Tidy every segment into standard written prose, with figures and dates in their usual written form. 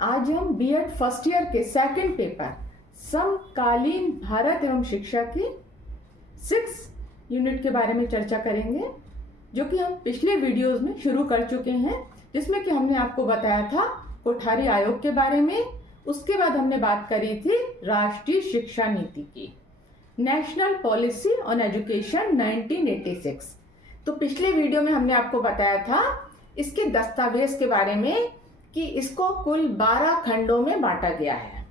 आज हम BEd first year के सेकंड पेपर समकालीन भारत एवं शिक्षा की 6 यूनिट के बारे में चर्चा करेंगे, जो कि हम पिछले वीडियोस में शुरू कर चुके हैं, जिसमें कि हमने आपको बताया था कोठारी आयोग के बारे में। उसके बाद हमने बात करी थी राष्ट्रीय शिक्षा नीति की, नेशनल पॉलिसी ऑन एजुकेशन 1986। तो पिछले वीडियो में हमने आपको बताया था इसके दस्तावेज के बारे में कि इसको कुल 12 खंडों में बांटा गया है।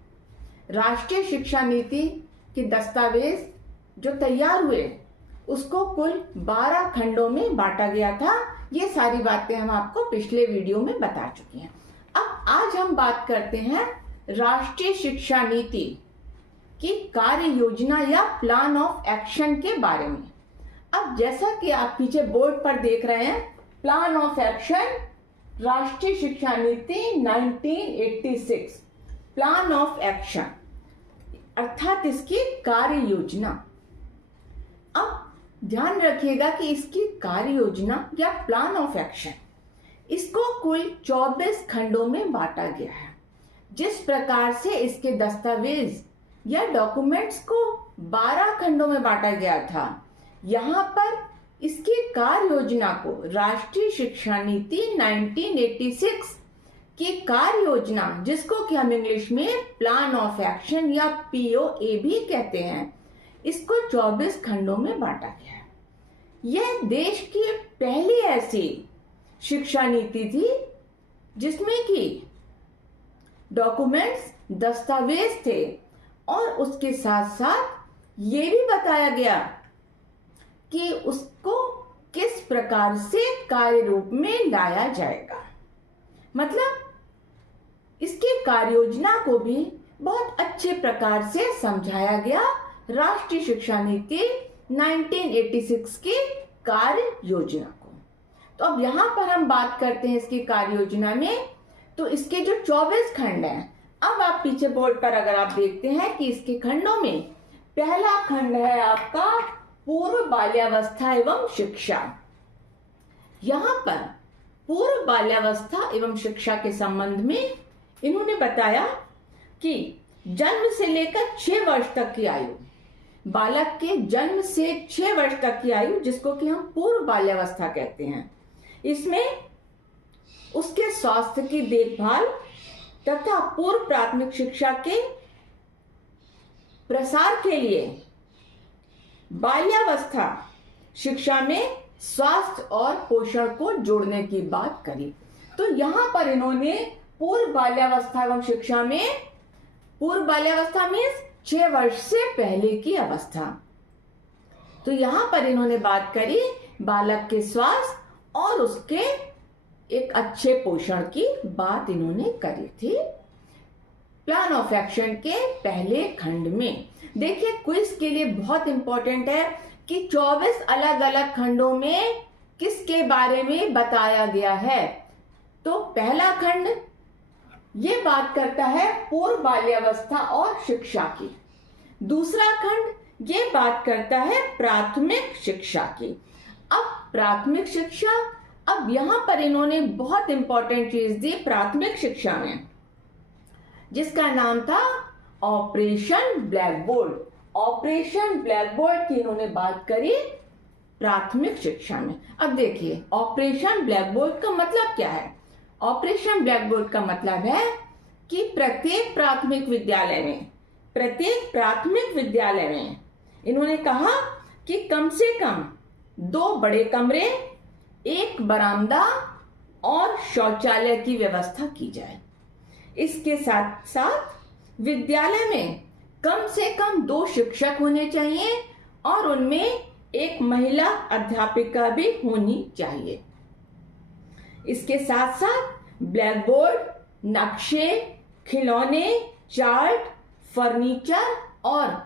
राष्ट्रीय शिक्षा नीति के दस्तावेज जो तैयार हुए उसको कुल 12 खंडों में बांटा गया था। ये सारी बातें हम आपको पिछले वीडियो में बता चुके हैं। अब आज हम बात करते हैं राष्ट्रीय शिक्षा नीति की कार्य योजना या प्लान ऑफ एक्शन के बारे में। अब जैसा कि आप पीछे बोर्ड पर देख रहे हैं, प्लान ऑफ एक्शन राष्ट्रीय शिक्षा नीति 1986, प्लान ऑफ एक्शन अर्थात इसकी कार्य योजना। अब ध्यान रखिएगा कि इसकी कार्य योजना या प्लान ऑफ एक्शन, इसको कुल 24 खंडों में बांटा गया है। जिस प्रकार से इसके दस्तावेज या डॉक्यूमेंट्स को 12 खंडों में बांटा गया था, यहाँ पर इसकी कार्य योजना को राष्ट्रीय शिक्षा नीति 1986 की कार्य योजना, जिसको कि हम इंग्लिश में प्लान ऑफ एक्शन या पीओए भी कहते हैं, इसको 24 खंडों में बांटा गया है। यह देश की पहली ऐसी शिक्षा नीति थी जिसमें कि डॉक्यूमेंट्स, दस्तावेज थे और उसके साथ साथ ये भी बताया गया कि उसको किस प्रकार से कार्य रूप में लाया जाएगा। मतलब इसकी कार्य योजना को भी बहुत अच्छे प्रकार से समझाया गया राष्ट्रीय शिक्षा नीति 1986 की कार्य योजना को। तो अब यहां पर हम बात करते हैं इसकी कार्य योजना में। तो इसके जो 24 खंड हैं, अब आप पीछे बोर्ड पर अगर आप देखते हैं कि इसके खंडों में पहला खंड है आपका पूर्व बाल्यावस्था एवं शिक्षा। यहां पर पूर्व बाल्यावस्था एवं शिक्षा के संबंध में इन्होंने बताया कि जन्म से लेकर 6 वर्ष तक की आयु, बालक के जन्म से 6 वर्ष तक की आयु, जिसको कि हम पूर्व बाल्यावस्था कहते हैं, इसमें उसके स्वास्थ्य की देखभाल तथा पूर्व प्राथमिक शिक्षा के प्रसार के लिए बाल्यावस्था शिक्षा में स्वास्थ्य और पोषण को जोड़ने की बात करी। तो यहां पर इन्होंने पूर्व बाल्यावस्था एवं शिक्षा में, पूर्व बाल्यावस्था मीन्स 6 वर्ष से पहले की अवस्था, तो यहां पर इन्होंने बात करी बालक के स्वास्थ्य और उसके एक अच्छे पोषण की बात इन्होंने करी थी प्लान ऑफ एक्शन के पहले खंड में। देखिए, क्विज के लिए बहुत इंपॉर्टेंट है कि 24 अलग अलग खंडों में किसके बारे में बताया गया है। तो पहला खंड ये बात करता है पूर्व बाल्यावस्था और शिक्षा की। दूसरा खंड ये बात करता है प्राथमिक शिक्षा की। अब प्राथमिक शिक्षा, अब यहां पर इन्होंने बहुत इंपॉर्टेंट चीज दी प्राथमिक शिक्षा में, जिसका नाम था operation black board. Operation black board की इन्होंने बात करी प्राथमिक शिक्षा में। अब देखिए, ऑपरेशन ब्लैक बोर्ड का मतलब क्या है। ऑपरेशन ब्लैक बोर्ड का मतलब है कि प्रत्येक प्राथमिक विद्यालय में इन्होंने कहा कि कम से कम 2 बड़े कमरे, 1 बरामदा और शौचालय की व्यवस्था की जाए। इसके साथ साथ विद्यालय में कम से कम 2 शिक्षक होने चाहिए और उनमें 1 महिला अध्यापिका भी होनी चाहिए। इसके साथ साथ ब्लैक बोर्ड, नक्शे, खिलौने, चार्ट, फर्नीचर और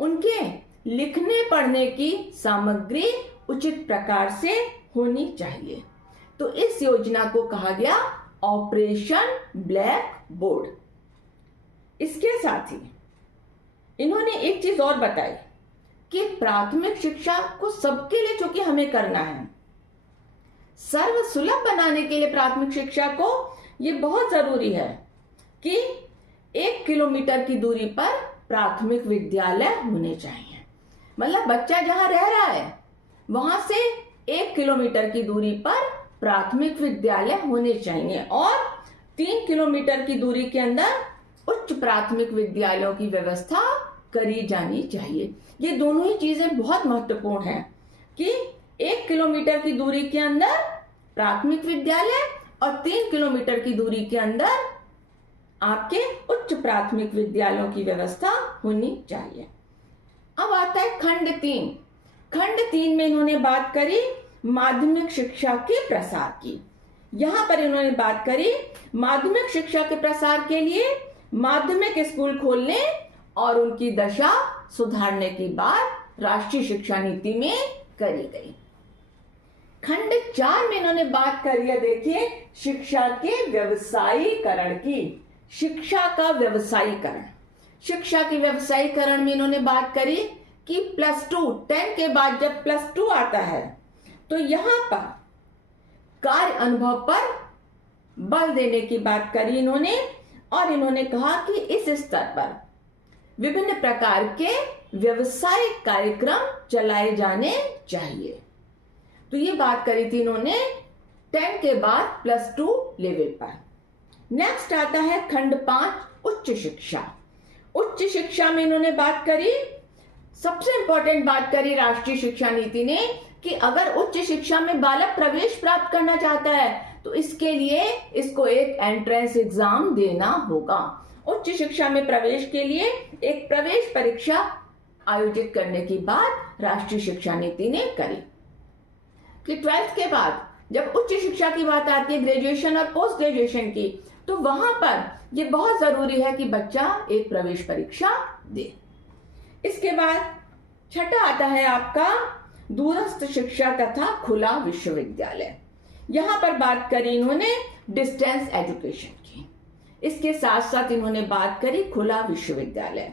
उनके लिखने पढ़ने की सामग्री उचित प्रकार से होनी चाहिए। तो इस योजना को कहा गया ऑपरेशन ब्लैक बोर्ड। इसके साथ ही इन्होंने एक चीज और बताई कि प्राथमिक शिक्षा को सबके लिए चूंकि हमें करना है, सर्वसुलभ बनाने के लिए प्राथमिक शिक्षा को ये बहुत जरूरी है कि 1 किलोमीटर की दूरी पर प्राथमिक विद्यालय होने चाहिए। मतलब बच्चा जहां रह रहा है वहां से 1 किलोमीटर की दूरी पर प्राथमिक विद्यालय होने चाहिए और 3 किलोमीटर की दूरी के अंदर उच्च प्राथमिक विद्यालयों की व्यवस्था करी जानी चाहिए। ये दोनों ही चीजें बहुत महत्वपूर्ण हैं कि 1 किलोमीटर की दूरी के अंदर प्राथमिक विद्यालय और 3 किलोमीटर की दूरी के अंदर आपके उच्च प्राथमिक विद्यालयों की व्यवस्था होनी चाहिए। अब आता है खंड 3। खंड 3 में इन्होंने बात करी माध्यमिक शिक्षा के प्रसार की। यहां पर इन्होंने बात करी माध्यमिक शिक्षा के प्रसार के लिए माध्यमिक स्कूल खोलने और उनकी दशा सुधारने की बात राष्ट्रीय शिक्षा नीति में करी गई। खंड 4 में इन्होंने बात करी है, देखिए, शिक्षा के व्यवसायीकरण की। शिक्षा का व्यवसायीकरण, शिक्षा के व्यवसायीकरण में इन्होंने बात करी कि +2 10 के बाद जब +2 आता है तो यहां पर कार्य अनुभव पर बल देने की बात करी इन्होंने और इन्होंने कहा कि इस स्तर पर विभिन्न प्रकार के व्यवसायिक कार्यक्रम चलाए जाने चाहिए। तो ये बात करी थी इन्होंने 10 के बाद +2 लेवल पर। नेक्स्ट आता है खंड 5 उच्च शिक्षा। उच्च शिक्षा में इन्होंने बात करी, सबसे इंपॉर्टेंट बात करी राष्ट्रीय शिक्षा नीति ने कि अगर उच्च शिक्षा में बालक प्रवेश प्राप्त करना चाहता है तो इसके लिए इसको एक एंट्रेंस एग्जाम देना होगा। उच्च शिक्षा में प्रवेश के लिए एक प्रवेश परीक्षा आयोजित करने की बात राष्ट्रीय शिक्षा नीति ने करी कि 12th के बाद जब उच्च शिक्षा की बात आती है, ग्रेजुएशन और पोस्ट ग्रेजुएशन की, तो वहां पर यह बहुत जरूरी है कि बच्चा एक प्रवेश परीक्षा दे। इसके बाद छठा आता है आपका दूरस्थ शिक्षा तथा खुला विश्वविद्यालय। यहां पर बात करी इन्होंने डिस्टेंस एजुकेशन की। इसके साथ साथ इन्होंने बात करी खुला विश्वविद्यालय।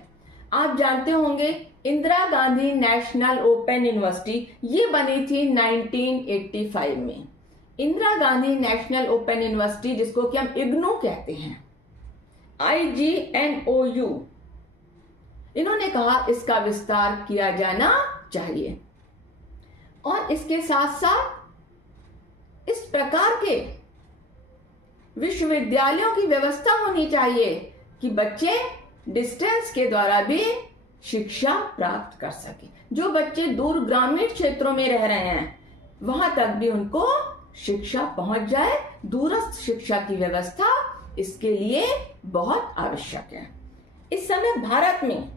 आप जानते होंगे Indira Gandhi national open university ये बनी थी 1985 में। Indira Gandhi national open university, जिसको कि हम इग्नू कहते हैं, IGNOU, इन्होंने कहा इसका विस्तार किया जाना चाहिए और इसके साथ साथ इस प्रकार के विश्वविद्यालयों की व्यवस्था होनी चाहिए कि बच्चे डिस्टेंस के द्वारा भी शिक्षा प्राप्त कर सके। जो बच्चे दूर ग्रामीण क्षेत्रों में रह रहे हैं वहां तक भी उनको शिक्षा पहुंच जाए। दूरस्थ शिक्षा की व्यवस्था इसके लिए बहुत आवश्यक है। इस समय भारत में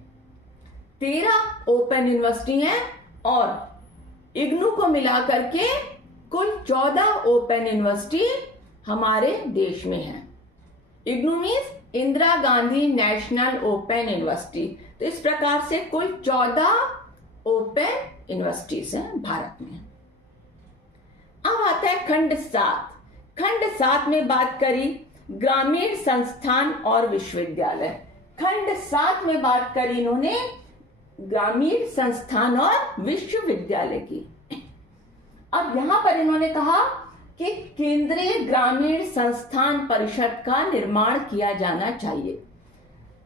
13 ओपन यूनिवर्सिटी हैं और इग्नू को मिलाकर के कुल 14 ओपन यूनिवर्सिटी हमारे देश में है। IGNOU means Indira Gandhi national open university. तो इस प्रकार से कुल 14 ओपन यूनिवर्सिटीज हैं भारत में। अब आता है खंड 7। खंड 7 में बात करी ग्रामीण संस्थान और विश्वविद्यालय। खंड 7 में बात करी इन्होंने ग्रामीण संस्थान और विश्वविद्यालय की। अब यहां पर इन्होंने कहा कि केंद्रीय ग्रामीण संस्थान परिषद का निर्माण किया जाना चाहिए।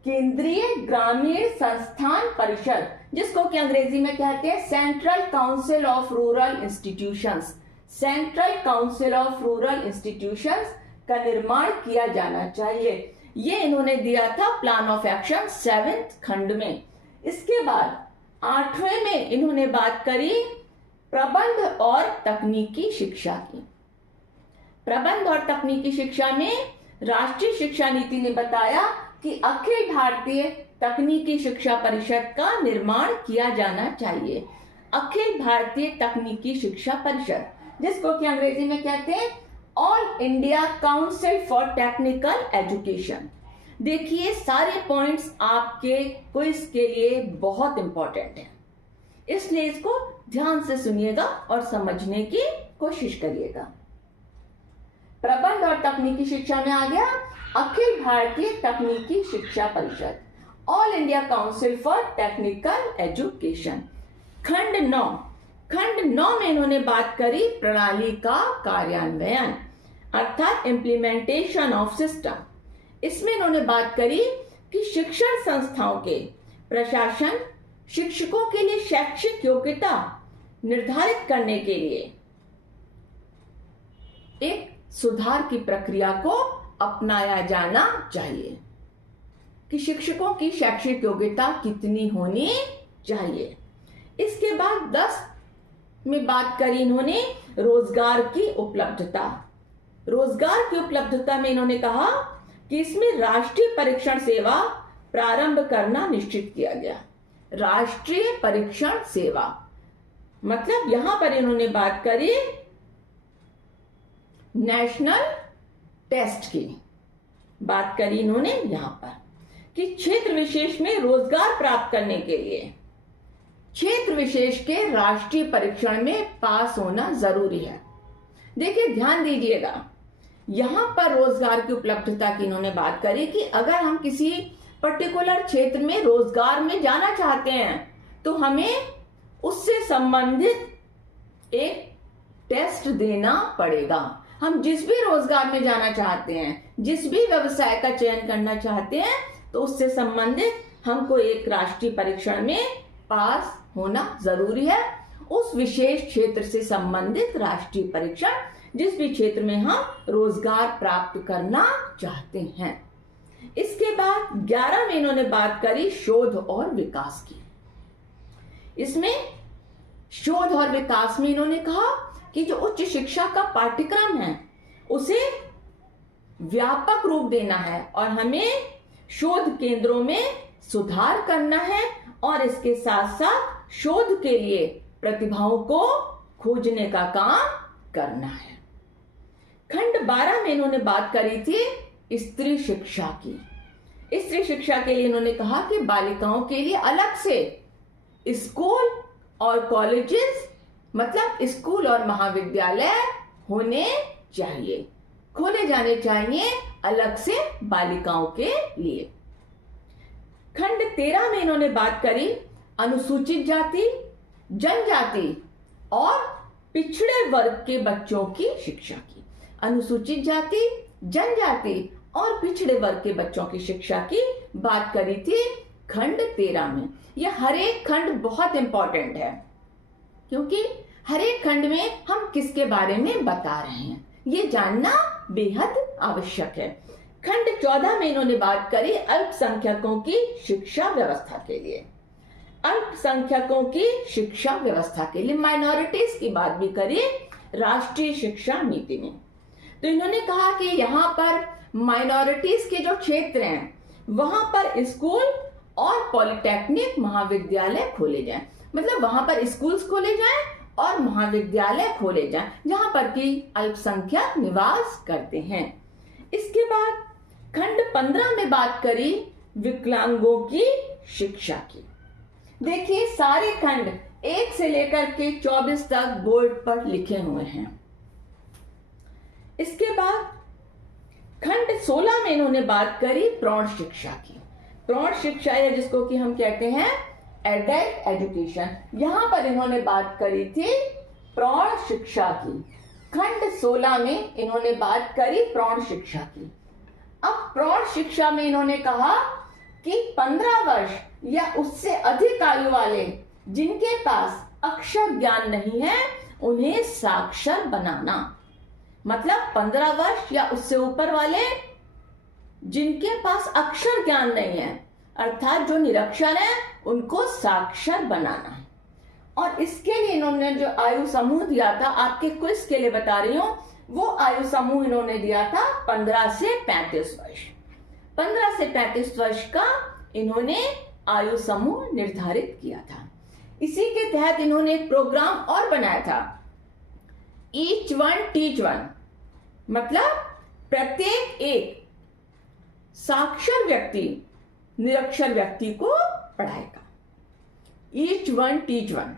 केंद्रीय ग्रामीण संस्थान परिषद, जिसको कि अंग्रेजी में कहते हैं central council of rural institutions, central council of rural institutions का निर्माण किया जाना चाहिए। ये इन्होंने दिया था प्लान ऑफ एक्शन 7th खंड में। इसके बाद 8वें में इन्होंने बात करी प्रबंध और तकनीकी शिक्षा की। प्रबंध और तकनीकी शिक्षा में राष्ट्रीय शिक्षा नीति ने बताया कि अखिल भारतीय तकनीकी शिक्षा परिषद का निर्माण किया जाना चाहिए। अखिल भारतीय तकनीकी शिक्षा परिषद, जिसको कि अंग्रेजी में कहते हैं all India council for technical education. देखिए सारे पॉइंट्स आपके क्विज के लिए बहुत इंपॉर्टेंट हैं, इसलिए इसको ध्यान से सुनिएगा और समझने की कोशिश करिएगा। प्रबंध और तकनीकी शिक्षा में आ गया अखिल भारतीय तकनीकी शिक्षा परिषद, all India council for technical education. खंड 9 में इन्होंने बात करी प्रणाली का कार्यान्वयन। अर्थात इम्प्लीमेंटेशन ऑफ सिस्टम। इसमें इन्होंने बात करी कि शिक्षण संस्थाओं के प्रशासन शिक्षकों के लिए शैक्षिक योग्यता निर्धारित करने के लिए एक सुधार की प्रक्रिया को अपनाया जाना चाहिए कि शिक्षकों की शैक्षिक योग्यता कितनी होनी चाहिए। इसके बाद 10 में बात करी इन्होंने रोजगार की उपलब्धता। रोजगार की उपलब्धता में इन्होंने कहा कि इसमें राष्ट्रीय परीक्षण सेवा प्रारंभ करना निश्चित किया गया। राष्ट्रीय परीक्षण सेवा मतलब यहां पर इन्होंने बात करी नेशनल टेस्ट की बात करी इन्होंने यहां पर कि क्षेत्र विशेष में रोजगार प्राप्त करने के लिए क्षेत्र विशेष के राष्ट्रीय परीक्षण में पास होना जरूरी है। देखिए ध्यान दीजिएगा, यहां पर रोजगार की उपलब्धता की इन्होंने बात करी कि अगर हम किसी पर्टिकुलर क्षेत्र में रोजगार में जाना चाहते हैं तो हमें उससे संबंधित एक टेस्ट देना पड़ेगा। हम जिस भी रोजगार में जाना चाहते हैं, जिस भी व्यवसाय का चयन करना चाहते हैं, तो उससे संबंधित हमको एक राष्ट्रीय परीक्षण में पास होना जरूरी है। उस विशेष क्षेत्र से संबंधित राष्ट्रीय परीक्षण जिस भी क्षेत्र में हम रोजगार प्राप्त करना चाहते हैं। इसके बाद 11 में इन्होंने बात करी शोध और विकास की। इसमें शोध और विकास में इन्होंने कहा कि जो उच्च शिक्षा का पाठ्यक्रम है उसे व्यापक रूप देना है और हमें शोध केंद्रों में सुधार करना है और इसके साथ साथ शोध के लिए प्रतिभाओं को खोजने का काम करना है। खंड 12 में इन्होंने बात करी थी स्त्री शिक्षा की। स्त्री शिक्षा के लिए इन्होंने कहा कि बालिकाओं के लिए अलग से स्कूल और कॉलेजेस मतलब स्कूल और महाविद्यालय होने चाहिए, खोले जाने चाहिए अलग से बालिकाओं के लिए। खंड 13 में इन्होंने बात करी अनुसूचित जाति, जनजाति और पिछड़े वर्ग के बच्चों की शिक्षा की। अनुसूचित जाति, जनजाति और पिछड़े वर्ग के बच्चों की शिक्षा की बात करी थी खंड 13 में। यह हर एक खंड बहुत इंपॉर्टेंट है क्योंकि हर एक खंड में हम किसके बारे में बता रहे हैं, ये जानना बेहद आवश्यक है। खंड 14 में इन्होंने बात करी अल्पसंख्यकों की शिक्षा व्यवस्था के लिए। अल्पसंख्यकों की शिक्षा व्यवस्था के लिए माइनॉरिटीज की बात भी करी राष्ट्रीय शिक्षा नीति में। तो इन्होंने कहा कि यहाँ पर माइनॉरिटीज के जो क्षेत्र हैं वहां पर स्कूल और पॉलिटेक्निक महाविद्यालय खोले जाएं, मतलब वहां पर स्कूल्स खोले जाएं और महाविद्यालय खोले जाएं जहां पर की अल्पसंख्यक निवास करते हैं। इसके बाद खंड 15 में बात करी विकलांगों की शिक्षा की। देखिए सारे खंड 1 से लेकर के 24 तक बोर्ड पर लिखे हुए हैं। इसके बाद खंड 16 में इन्होंने बात करी प्रौढ़ शिक्षा की। प्रौढ़ शिक्षा है जिसको कि हम कहते हैं एडल्ट एजुकेशन। यहां पर इन्होंने बात करी थी प्रौढ़ शिक्षा की। खंड 16 में इन्होंने बात करी प्रौढ़ शिक्षा की। अब प्रौढ़ शिक्षा में इन्होंने कहा कि 15 वर्ष या उससे अधिक आयु वाले जिनके पास अक्षर ज्ञान नहीं है उन्हें साक्षर बनाना, मतलब 15 वर्ष या उससे ऊपर वाले जिनके पास अक्षर ज्ञान नहीं है अर्थात जो निरक्षर है उनको साक्षर बनाना है। और इसके लिए इन्होंने जो आयु समूह दिया था, आपके क्विज के लिए बता रही हूं, वो आयु समूह इन्होंने दिया था 15 से 35 वर्ष। 15 से 35 वर्ष का इन्होंने आयु समूह निर्धारित किया था। इसी के तहत इन्होंने एक प्रोग्राम और बनाया था, ईच वन टीच वन, मतलब प्रत्येक एक साक्षर व्यक्ति निरक्षर व्यक्ति को पढ़ाएगा। ईच वन टीच वन,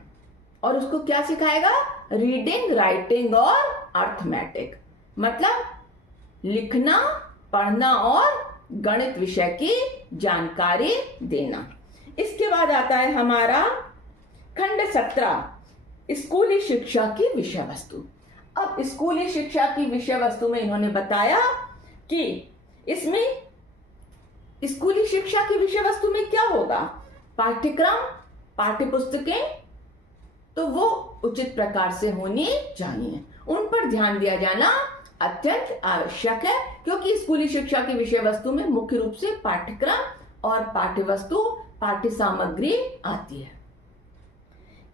और उसको क्या सिखाएगा, रीडिंग, राइटिंग और अर्थमेटिक, मतलब लिखना, पढ़ना और गणित विषय की जानकारी देना। इसके बाद आता है हमारा खंड 17 स्कूली शिक्षा की विषय वस्तु। अब स्कूली शिक्षा की विषय वस्तु में इन्होंने बताया कि इसमें स्कूली शिक्षा की विषय वस्तु में क्या होगा, पाठ्यक्रम, पाठ्यपुस्तकें, तो वो उचित प्रकार से होनी चाहिए, उन पर ध्यान दिया जाना अत्यंत आवश्यक है, क्योंकि स्कूली शिक्षा की विषय वस्तु में मुख्य रूप से पाठ्यक्रम और पाठ्यवस्तु, पाठ्य सामग्री आती है।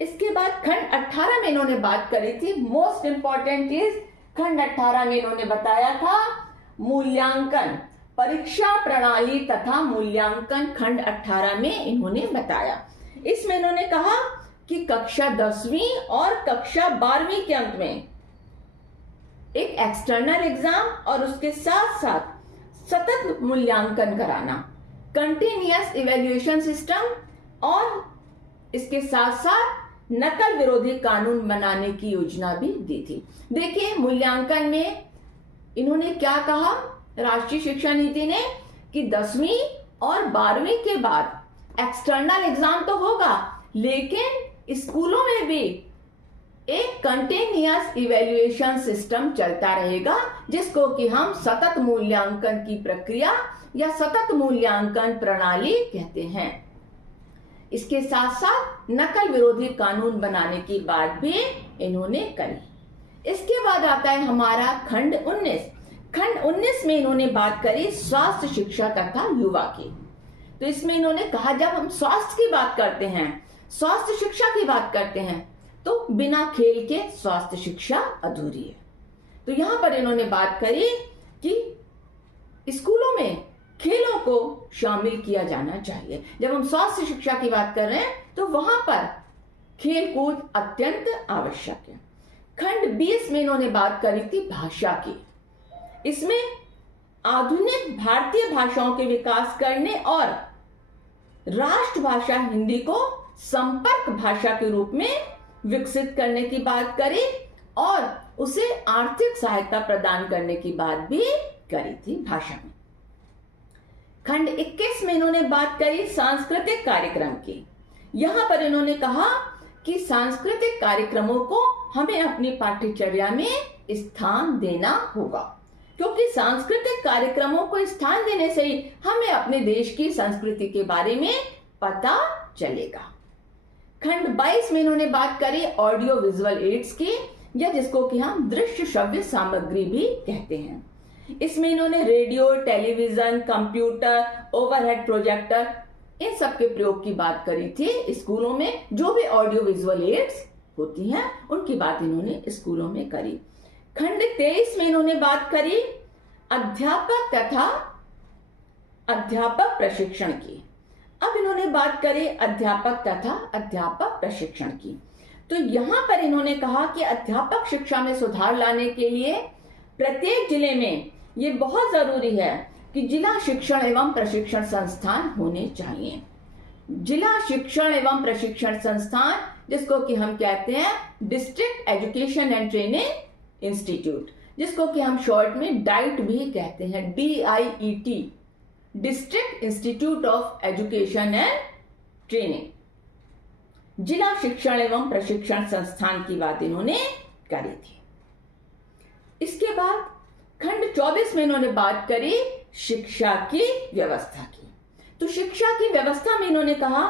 इसके बाद खंड 18 में इन्होंने बात करी थी, मोस्ट इंपॉर्टेंट चीज खंड 18 में इन्होंने बताया था मूल्यांकन, परीक्षा प्रणाली तथा मूल्यांकन खंड 18 में इन्होंने बताया। इसमें इन्होंने कहा कि कक्षा 10वीं और कक्षा 12वीं के अंत में एक एक्सटर्नल एग्जाम और उसके साथ साथ सतत मूल्यांकन कराना, कंटिन्यूअस इवैल्यूएशन सिस्टम, और इसके साथ साथ नकल विरोधी कानून बनाने की योजना भी दी थी। देखिए मूल्यांकन में इन्होंने क्या कहा राष्ट्रीय शिक्षा नीति ने कि 10वीं और 12वीं के बाद एक्सटर्नल एग्जाम तो होगा, लेकिन स्कूलों में भी एक कंटिन्यूअस इवैल्यूएशन सिस्टम चलता रहेगा, जिसको कि हम सतत मूल्यांकन की प्रक्रिया या सतत मूल्यांकन प्रणाली कहते हैं। इसके साथ साथ नकल विरोधी कानून बनाने की बात भी इन्होंने करी। इसके बाद आता है हमारा खंड 19। खंड 19 में इन्होंने बात करी स्वास्थ्य शिक्षा तथा युवा की। तो इसमें इन्होंने कहा जब हम स्वास्थ्य की बात करते हैं, स्वास्थ्य शिक्षा की बात करते हैं, तो बिना खेल के स्वास्थ्य शिक्षा अधूरी है। तो यहां पर इन्होंने बात करी कि स्कूलों में खेलों को शामिल किया जाना चाहिए। जब हम स्वास्थ्य शिक्षा की बात कर रहे हैं तो वहां पर खेल कूद अत्यंत आवश्यक है। खंड 20 में इन्होंने बात करी थी भाषा की। इसमें आधुनिक भारतीय भाषाओं के विकास करने और राष्ट्रभाषा हिंदी को संपर्क भाषा के रूप में विकसित करने की बात करी और उसे आर्थिक सहायता प्रदान करने की बात भी करी थी भाषा में। खंड 21 में इन्होंने बात करी सांस्कृतिक कार्यक्रम की। यहां पर इन्होंने कहा कि सांस्कृतिक कार्यक्रमों को हमें अपनी पाठ्यचर्या में स्थान देना होगा, क्योंकि सांस्कृतिक कार्यक्रमों को स्थान देने से ही हमें अपने देश की संस्कृति के बारे में पता चलेगा। खंड 22 में इन्होंने बात करी ऑडियो विजुअल एड्स की, या जिसको कि हम दृश्य श्रव्य सामग्री भी कहते हैं। इसमें इन्होंने radio, television, computer, overhead projector, इन सब के प्रयोग की बात करी थी। स्कूलों में जो भी ऑडियो विजुअल एड्स होती हैं उनकी बात इन्होंने स्कूलों में करी। खंड 23 में इन्होंने बात करी अध्यापक तथा अध्यापक प्रशिक्षण की। अब इन्होंने बात करी अध्यापक तथा अध्यापक प्रशिक्षण की। तो यहां पर इन्होंने कहा कि अध्यापक शिक्षा में सुधार लाने के लिए प्रत्येक जिले में ये बहुत जरूरी है कि जिला शिक्षण एवं प्रशिक्षण संस्थान होने चाहिए। जिला शिक्षण एवं प्रशिक्षण संस्थान, जिसको कि हम कहते हैं district education and training institute, जिसको कि हम शॉर्ट में डाइट भी कहते हैं, DIET, district institute of education and training. जिला शिक्षण एवं प्रशिक्षण संस्थान की बात इन्होंने करी थी। इसके बाद खंड 24 में इन्होंने बात करी शिक्षा की व्यवस्था की। तो शिक्षा की व्यवस्था में इन्होंने कहा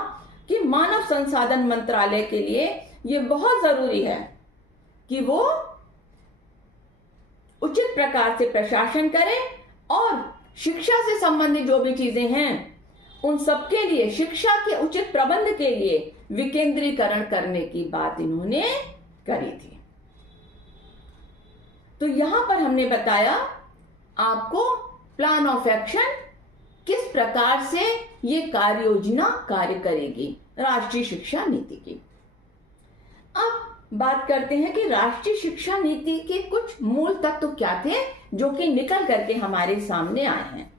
कि मानव संसाधन मंत्रालय के लिए यह बहुत जरूरी है कि वो उचित प्रकार से प्रशासन करे और शिक्षा से संबंधित जो भी चीजें हैं उन सबके लिए, शिक्षा के उचित प्रबंध के लिए विकेंद्रीकरण करने की बात इन्होंने करी थी। तो यहां पर हमने बताया आपको प्लान ऑफ एक्शन, किस प्रकार से ये कार्य योजना कार्य करेगी राष्ट्रीय शिक्षा नीति की। अब बात करते हैं कि राष्ट्रीय शिक्षा नीति के कुछ मूल तत्व क्या थे जो कि निकल करके हमारे सामने आए हैं।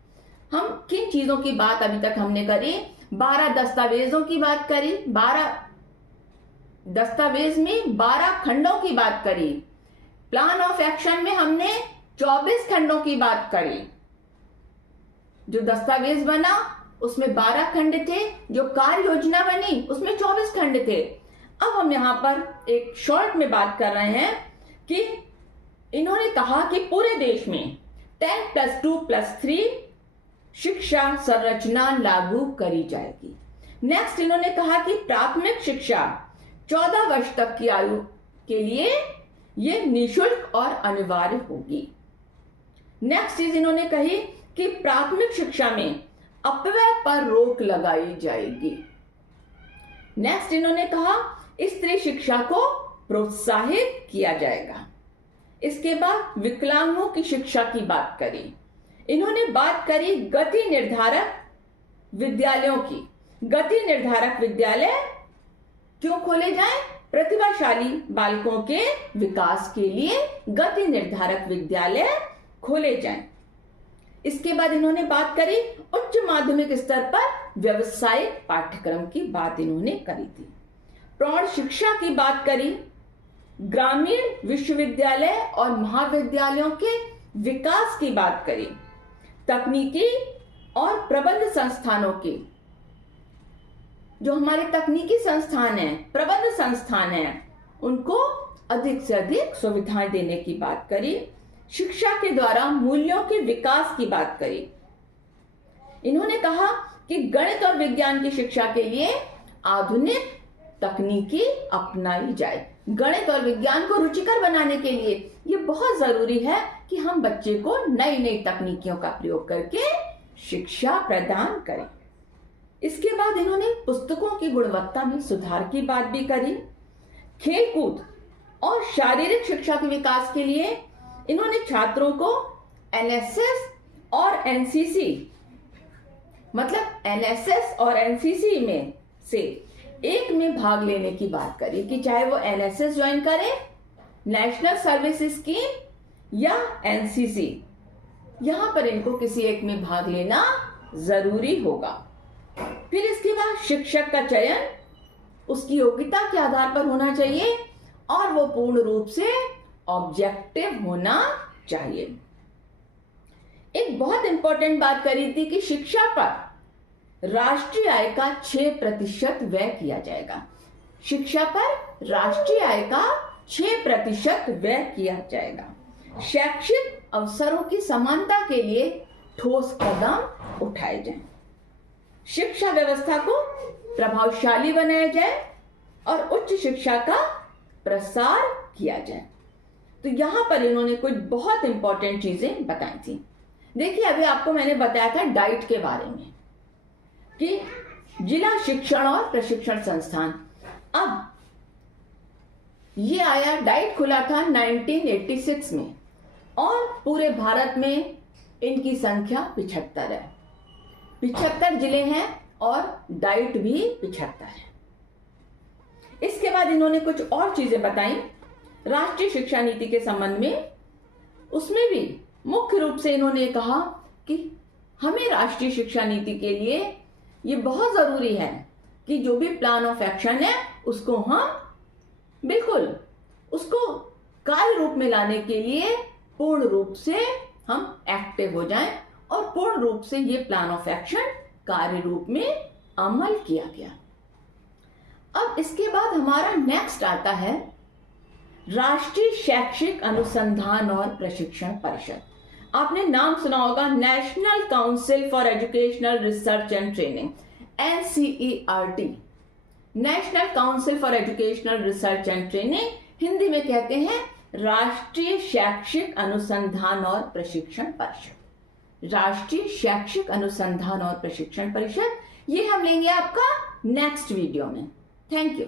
हम किन चीजों की बात अभी तक हमने करी, 12 दस्तावेजों की बात करी, 12 दस्तावेज में 12 खंडों की बात करी। प्लान ऑफ एक्शन में हमने 24 खंडों की बात करी। जो दस्तावेज बना उसमें 12 खंड थे, जो कार्य योजना बनी उसमें 24 खंड थे। अब हम यहां पर एक शॉर्ट में बात कर रहे हैं कि इन्होंने कहा कि पूरे देश में 10+2+3 शिक्षा संरचना लागू करी जाएगी। नेक्स्ट इन्होंने कहा कि प्राथमिक शिक्षा 14 वर्ष तक की आयु के लिए ये निःशुल्क और अनिवार्य होगी। नेक्स्ट चीज इन्होंने कही कि प्राथमिक शिक्षा में अपव्यय पर रोक लगाई जाएगी। नेक्स्ट इन्होंने कहा स्त्री शिक्षा को प्रोत्साहित किया जाएगा। इसके बाद विकलांगों की शिक्षा की बात करी। इन्होंने बात करी गति निर्धारक विद्यालयों की। गति निर्धारक विद्यालय क्यों खोले जाएं? प्रतिभाशाली बालकों के विकास के लिए गति निर्धारक विद्यालय खोले जाएं। इसके बाद इन्होंने बात करी उच्च माध्यमिक स्तर पर व्यावसायिक पाठ्यक्रम की बात इन्होंने करी थी। प्रौढ़ शिक्षा की बात करी। ग्रामीण विश्वविद्यालय और महाविद्यालयों के विकास की बात करी। तकनीकी और प्रबंध संस्थानों की, जो हमारे तकनीकी संस्थान हैं, प्रबंध संस्थान हैं, उनको अधिक से अधिक सुविधाएं देने की बात करी। शिक्षा के द्वारा मूल्यों के विकास की बात करी। इन्होंने कहा कि गणित और विज्ञान की शिक्षा के लिए आधुनिक तकनीकी अपनाई जाए। गणित और विज्ञान को रुचिकर बनाने के लिए ये बहुत जरूरी है कि हम बच्चे को नई नई तकनीकियों का प्रयोग करके शिक्षा प्रदान करें। इसके बाद इन्होंने पुस्तकों की गुणवत्ता में सुधार की बात भी करी। खेलकूद और शारीरिक शिक्षा के विकास के लिए इन्होंने छात्रों को एनएसएस और एनसीसी, मतलब एनएसएस और एनसीसी में से एक में भाग लेने की बात करी कि चाहे वो एनएसएस ज्वाइन करें, नेशनल सर्विस स्कीम या एनसीसी, यहां पर इनको किसी एक में भाग लेना जरूरी होगा। फिर इसके बाद शिक्षक का चयन उसकी योग्यता के आधार पर होना चाहिए और वो पूर्ण रूप से ऑब्जेक्टिव होना चाहिए। एक बहुत इंपॉर्टेंट बात करी थी कि शिक्षा पर राष्ट्रीय आय का 6% व्यय किया जाएगा। शिक्षा पर राष्ट्रीय आय का 6% व्यय किया जाएगा। शैक्षिक अवसरों की समानता के लिए ठोस कदम उठाए जाएं। शिक्षा व्यवस्था को प्रभावशाली बनाया जाए और उच्च शिक्षा का प्रसार किया जाए। तो यहां पर इन्होंने कुछ बहुत इंपॉर्टेंट चीजें बताई थी। देखिए, अभी आपको मैंने बताया था डाइट के बारे में कि जिला शिक्षण और प्रशिक्षण संस्थान, अब ये आया, डाइट खुला था 1986 में और पूरे भारत में इनकी संख्या 75 है। 75 जिले हैं और डाइट भी 75 है। इसके बाद इन्होंने कुछ और चीजें बताई राष्ट्रीय शिक्षा नीति के संबंध में। उसमें भी मुख्य रूप से इन्होंने कहा कि हमें राष्ट्रीय शिक्षा नीति के लिए ये बहुत जरूरी है कि जो भी प्लान ऑफ एक्शन है उसको हम बिल्कुल उसको कार्य रूप में लाने के लिए पूर्ण रूप से हम एक्टिव हो जाएं और पूर्ण रूप से ये प्लान ऑफ एक्शन कार्य रूप में अमल किया गया। अब इसके बाद हमारा नेक्स्ट आता है राष्ट्रीय शैक्षिक अनुसंधान और प्रशिक्षण परिषद। आपने नाम सुना होगा, national council for educational research and training, NCERT, national council for educational research and training, Hindi में कहते हैं राष्ट्रीय शैक्षिक अनुसंधान और प्रशिक्षण परिषद। राष्ट्रीय शैक्षिक अनुसंधान और प्रशिक्षण परिषद, ये हम लेंगे आपका नेक्स्ट वीडियो में। Thank you.